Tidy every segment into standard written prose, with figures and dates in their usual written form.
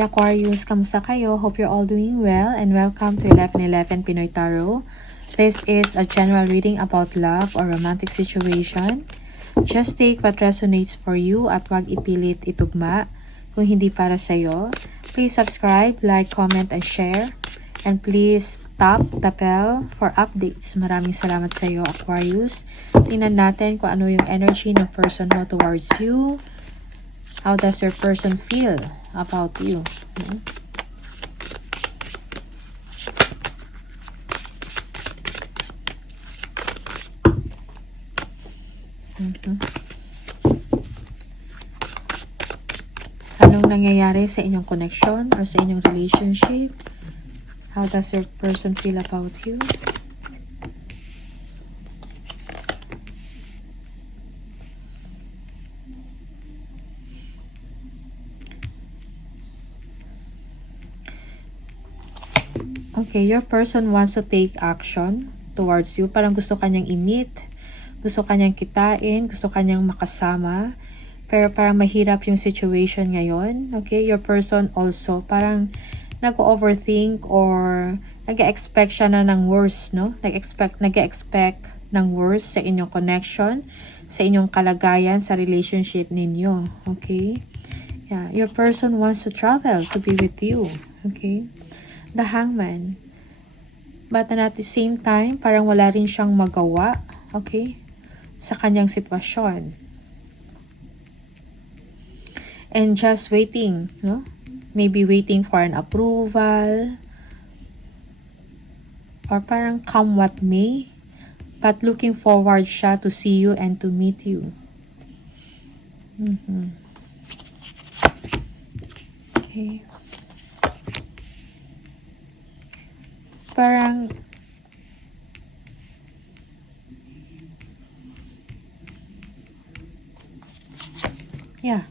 Hi Aquarius, kamusta kayo? Hope you're all doing well and welcome to 1111 Pinoy Tarot. This is a general reading about love or romantic situation. Just take what resonates for you at wag ipilit itugma. Kung hindi para sa'yo, please subscribe, like, comment, and share. And please tap the bell for updates. Maraming salamat sa iyo, Aquarius. Tingnan natin kung ano yung energy ng person mo towards you. How does your person feel about you? Anong nangyayari sa inyong connection or sa inyong relationship? How does your person feel about you? Okay, your person wants to take action towards you. Parang gusto kanyang i-meet, gusto kanyang kitain, gusto kanyang makasama. Pero parang mahirap yung situation ngayon. Okay, your person also parang nag-overthink or nag-expect siya na ng worst, no? Nag-expect ng worst sa inyong connection, sa inyong kalagayan, sa relationship ninyo. Okay? Yeah, your person wants to travel to be with you. Okay? The Hangman. But at the same time, parang wala rin siyang magawa, okay, sa kanyang sitwasyon. And just waiting, no? Maybe waiting for an approval. Or parang come what may. But looking forward siya to see you and to meet you. Okay. Parang yeah.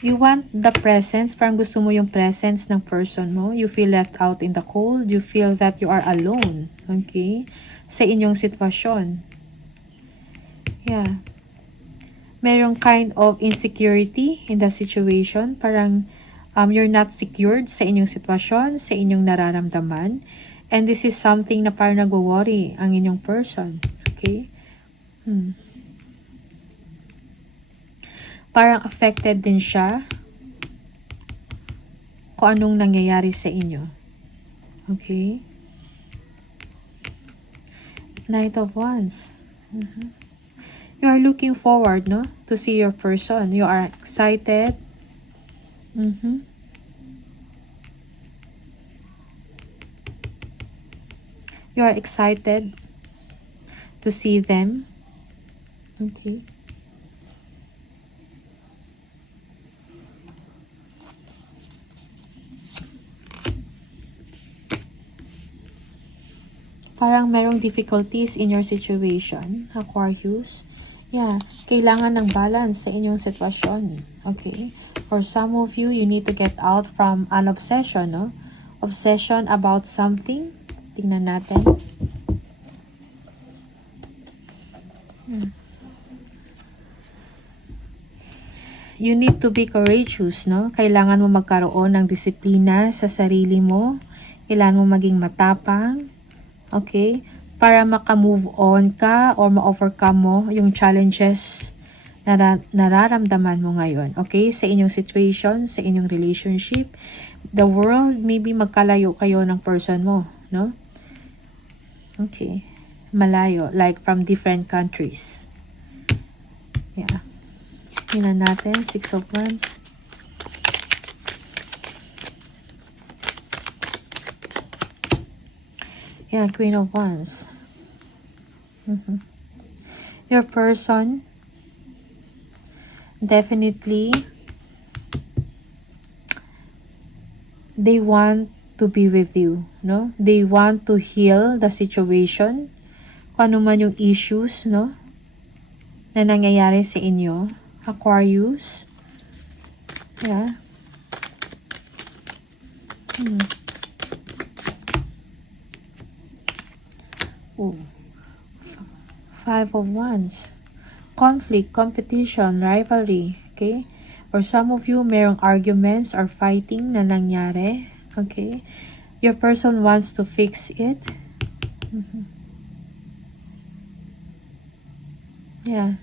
You want the presence, parang gusto mo yung presence ng person mo. You feel left out in the cold. You feel that you are alone, okay, sa inyong sitwasyon. Yeah. Merong kind of insecurity in the situation. Parang you're not secured sa inyong sitwasyon, sa inyong nararamdaman. And this is something na parang nagwo-worry ang inyong person. Okay? Parang affected din siya kung anong nangyayari sa inyo. Okay? Knight of Wands. You are looking forward, no, to see your person. You are excited. You are excited to see them. Okay. Parang merong difficulties in your situation, Aquarius. Yeah, kailangan ng balance sa inyong sitwasyon. Okay? For some of you, you need to get out from an obsession, no? Obsession about something. Tingnan natin. You need to be courageous, no? Kailangan mo magkaroon ng disiplina sa sarili mo. Kailangan mo maging matapang. Okay? Para maka-move on ka or ma-overcome mo yung challenges na nararamdaman mo ngayon. Okay? Sa inyong situation, sa inyong relationship, the world, maybe magkalayo kayo ng person mo, no? Okay. Malayo, like from different countries. Yeah. Tingnan natin, 6 of Wands. Yeah, Queen of Wands. Your person definitely they want to be with you, no? They want to heal the situation. Kung ano man yung issues, no, na nangyayari sa inyo, Aquarius. Yeah. 5 of Wands. Conflict, competition, rivalry. Okay? For some of you, merong arguments or fighting na nangyari. Okay? Your person wants to fix it. Yeah.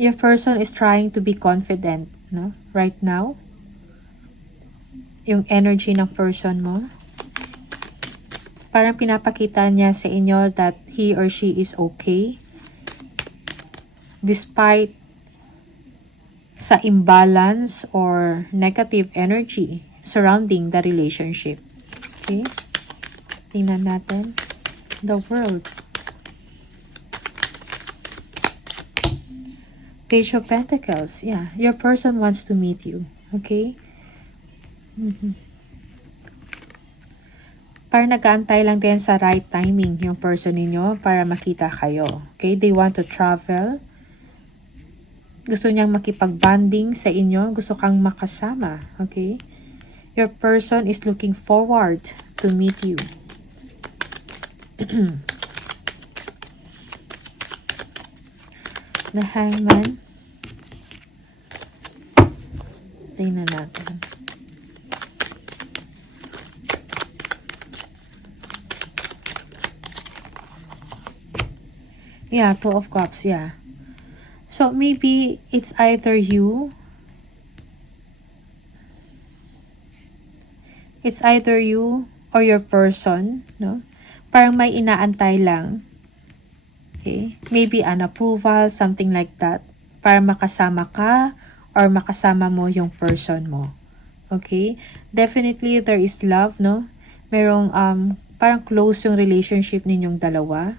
Your person is trying to be confident, no? Right now. Yung energy ng person mo. Parang pinapakita niya sa inyo that he or she is okay. Despite sa imbalance or negative energy surrounding the relationship. Okay? Tingnan natin. The World. Page of Pentacles. Yeah, your person wants to meet you. Okay? Parang nag-aantay lang din sa right timing yung person ninyo para makita kayo. Okay? They want to travel. Gusto niyang makipag-bonding sa inyo. Gusto kang makasama. Okay? Your person is looking forward to meet you. The Hangman. Tingnan natin. Yeah, Two of Cups, yeah. So, maybe it's either you. It's either you or your person, no? Parang may inaantay lang. Okay? Maybe an approval, something like that. Para makasama ka or makasama mo yung person mo. Okay? Definitely, there is love, no? Merong, parang close yung relationship ninyong dalawa.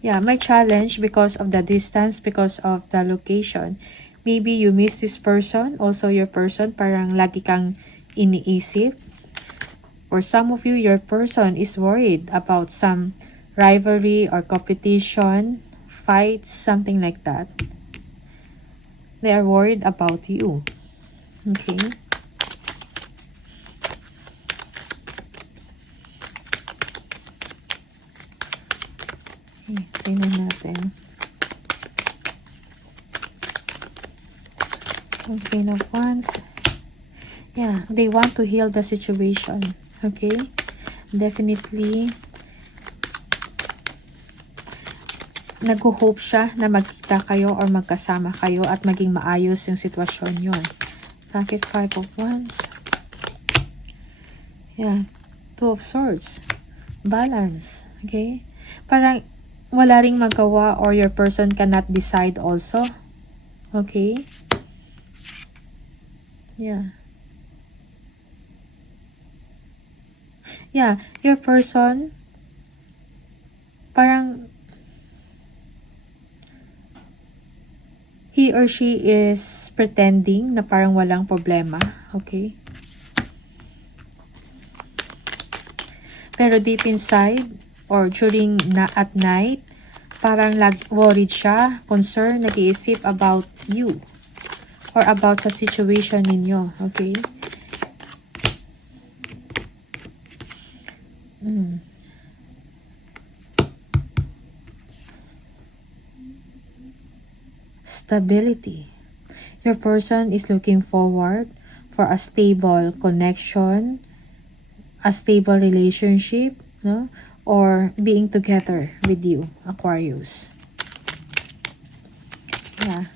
Yeah, may challenge because of the distance, because of the location. Maybe you miss this person, also your person, parang lagi kang iniisip. For some of you, your person is worried about some rivalry or competition, fights, something like that. They are worried about you. Okay. Okay, tingnan natin. Okay, now once. Yeah, they want to heal the situation. Okay? Definitely. Nag-hope siya na magkita kayo or magkasama kayo at maging maayos yung sitwasyon yun. Bakit 5 of Wands? Yeah. 2 of Swords. Balance. Okay? Parang wala ring magawa or your person cannot decide also. Okay? Yeah. Yeah, your person, parang he or she is pretending na parang walang problema. Okay? Pero deep inside, or during at night, parang worried siya, concerned, nag-iisip about you. Or about sa situation ninyo. Okay? Stability. Your person is looking forward for a stable connection, a stable relationship, no? Or being together with you, Aquarius. Yeah.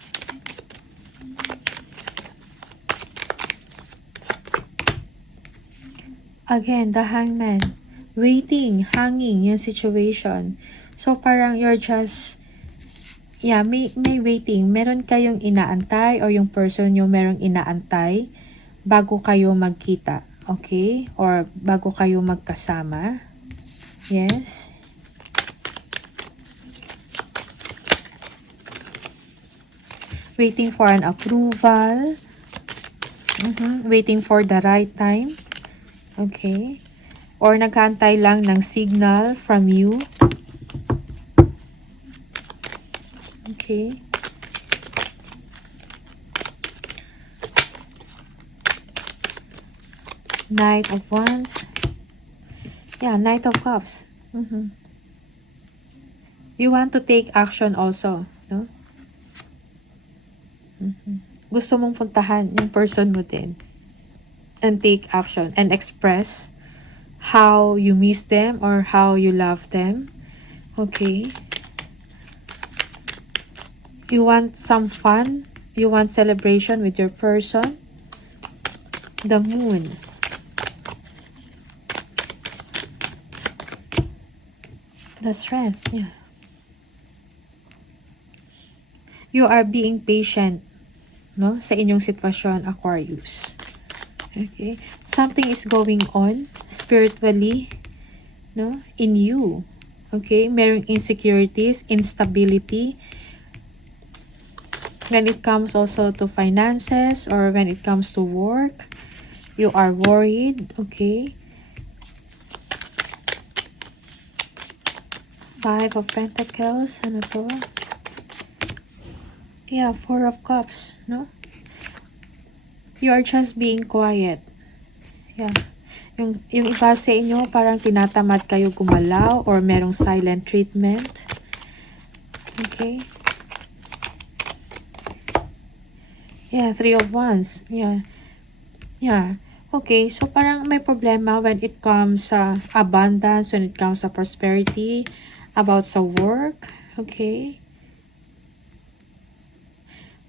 Again, the Hangman. Waiting, hanging yung situation. So, parang you're just, yeah, may waiting. Meron kayong inaantay or yung person yung merong inaantay bago kayo magkita. Okay? Or bago kayo magkasama. Yes. Waiting for an approval. Waiting for the right time. Okay. Or naghantay lang ng signal from you. Okay. Knight of Wands. Yeah, Knight of Cups. You want to take action also, no? Gusto mong puntahan yung person mo din and take action and express how you miss them or how you love them. Okay. You want some fun. You want celebration with your person. The moon. The strength, yeah. You are being patient, no, sa inyong sitwasyon, Aquarius. Okay. Something is going on spiritually, no, in you. Okay. Merong insecurities, instability. When it comes also to finances or when it comes to work, you are worried. Okay. Five of Pentacles. Ano to? Yeah, Four of Cups, no? You are just being quiet. Yeah. Yung iba sa inyo, parang tinatamad kayo gumalaw or merong silent treatment. Okay. Yeah, Three of Wands. Yeah. Yeah. Okay, so parang may problema when it comes sa abundance, when it comes sa prosperity, about sa work. Okay.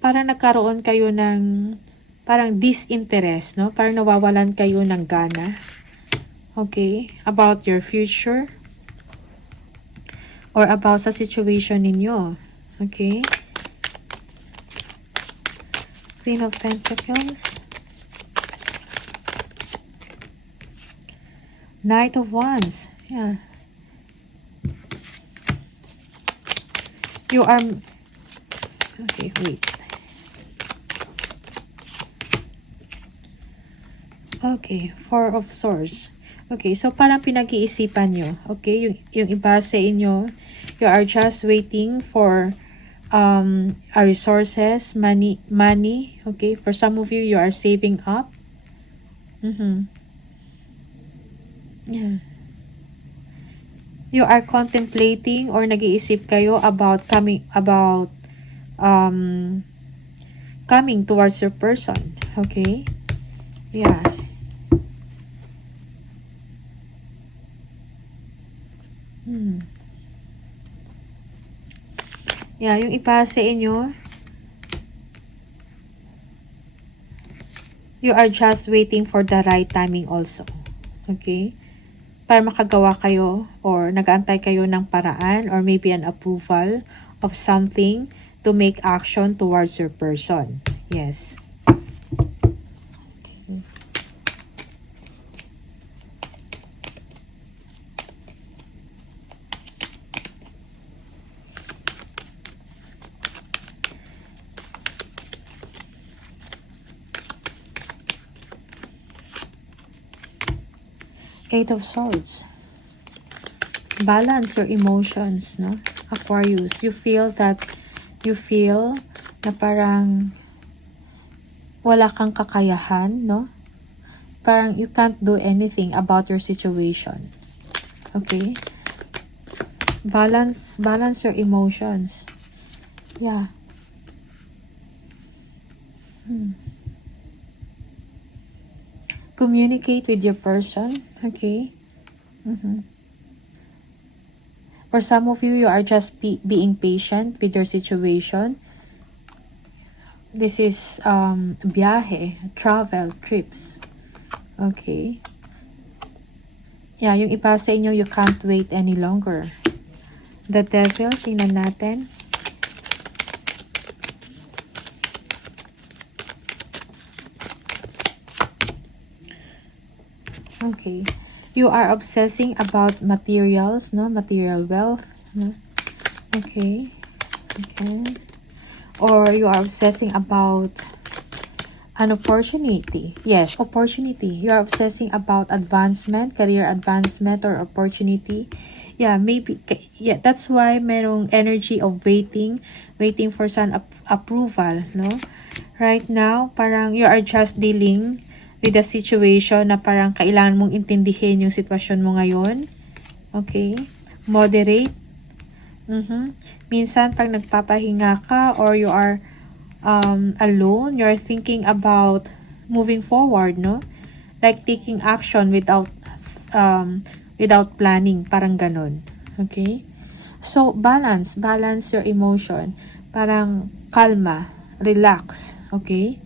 Parang nagkaroon kayo ng parang disinterest, no? Parang nawawalan kayo ng gana. Okay? About your future. Or about sa situation ninyo. Okay? Queen of Pentacles. Knight of Wands. Yeah. You are... Okay, wait. Okay, Four of Swords. Okay, so parang pinag-iisipan nyo. Okay, yung iba sa inyo, you are just waiting for resources, money. Okay, for some of you, you are saving up. Yeah. You are contemplating or nag-iisip kayo about coming towards your person. Okay? Yeah. Yeah, yung iba sa inyo, you are just waiting for the right timing also. Okay? Para makagawa kayo or nag-aantay kayo ng paraan or maybe an approval of something to make action towards your person. Yes. Eight of Swords. Balance your emotions, no? Aquarius, you feel na parang wala kang kakayahan, no? Parang you can't do anything about your situation. Okay? Balance your emotions. Yeah. Communicate with your person. Okay? For some of you, you are just being patient with your situation. This is biyahe, travel, trips. Okay? Yeah, yung iba sa inyo, you can't wait any longer. The Devil, tingnan natin. Okay. You are obsessing about materials, no? Material wealth, no? Okay. Okay. Or you are obsessing about an opportunity. Yes, opportunity. You are obsessing about advancement, career advancement or opportunity. Yeah, maybe. Yeah, that's why merong energy of waiting for some approval, no? Right now, parang you are just dealing with the situation na parang kailangan mong intindihin yung sitwasyon mo ngayon. Okay? Moderate. Minsan, pag nagpapahinga ka or you are alone, you're thinking about moving forward, no? Like taking action without planning, parang ganun. Okay? So, balance your emotion. Parang kalma, relax, okay?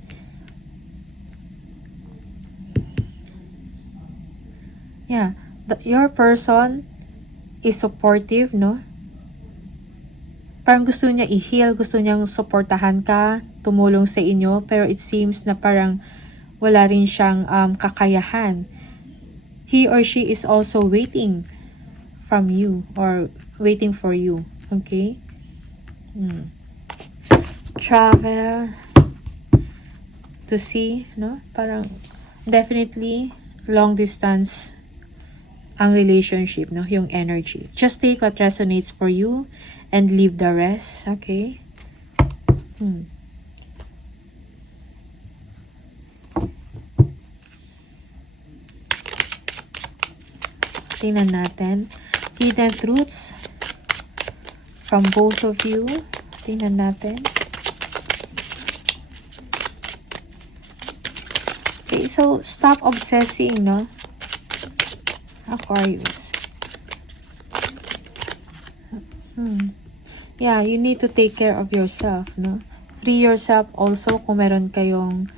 Yeah, your person is supportive, no? Parang gusto niya i-heal, gusto niyang suportahan ka, tumulong sa inyo, pero it seems na parang wala rin siyang kakayahan. He or she is also waiting from you or waiting for you. Okay? Travel to see, no? Parang definitely long distance ang relationship, no? Yung energy. Just take what resonates for you and leave the rest. Okay? Tingnan natin. Hidden truths from both of you. Tingnan natin. Okay, so stop obsessing, no? Aquarius. Yeah, you need to take care of yourself, no? Free yourself also kung meron kayong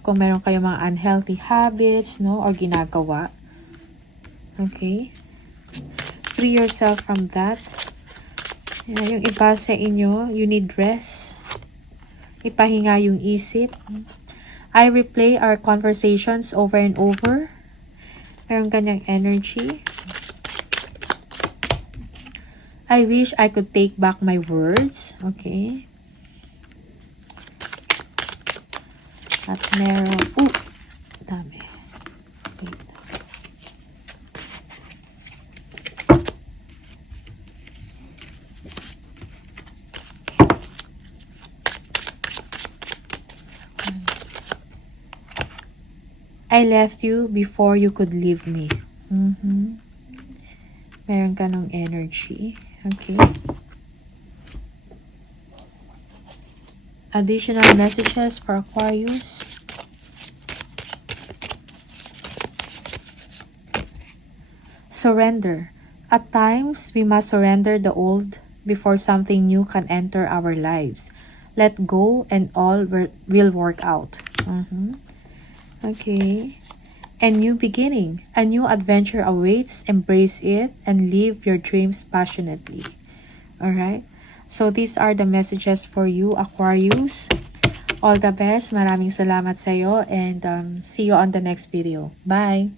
kung meron kayong mga unhealthy habits, no? Or ginagawa. Okay? Free yourself from that. Yeah, yung iba sa inyo, you need rest. Ipahinga yung isip. I replay our conversations over and over. Meron kanyang energy. I wish I could take back my words. Okay. At meron, dami. Wait. I left you before you could leave me. Meron ka ng energy. Okay. Additional messages for Aquarius. Surrender. At times, we must surrender the old before something new can enter our lives. Let go and all will work out. Okay. A new beginning. A new adventure awaits. Embrace it and live your dreams passionately. Alright? So, these are the messages for you, Aquarius. All the best. Maraming salamat sa iyo and see you on the next video. Bye!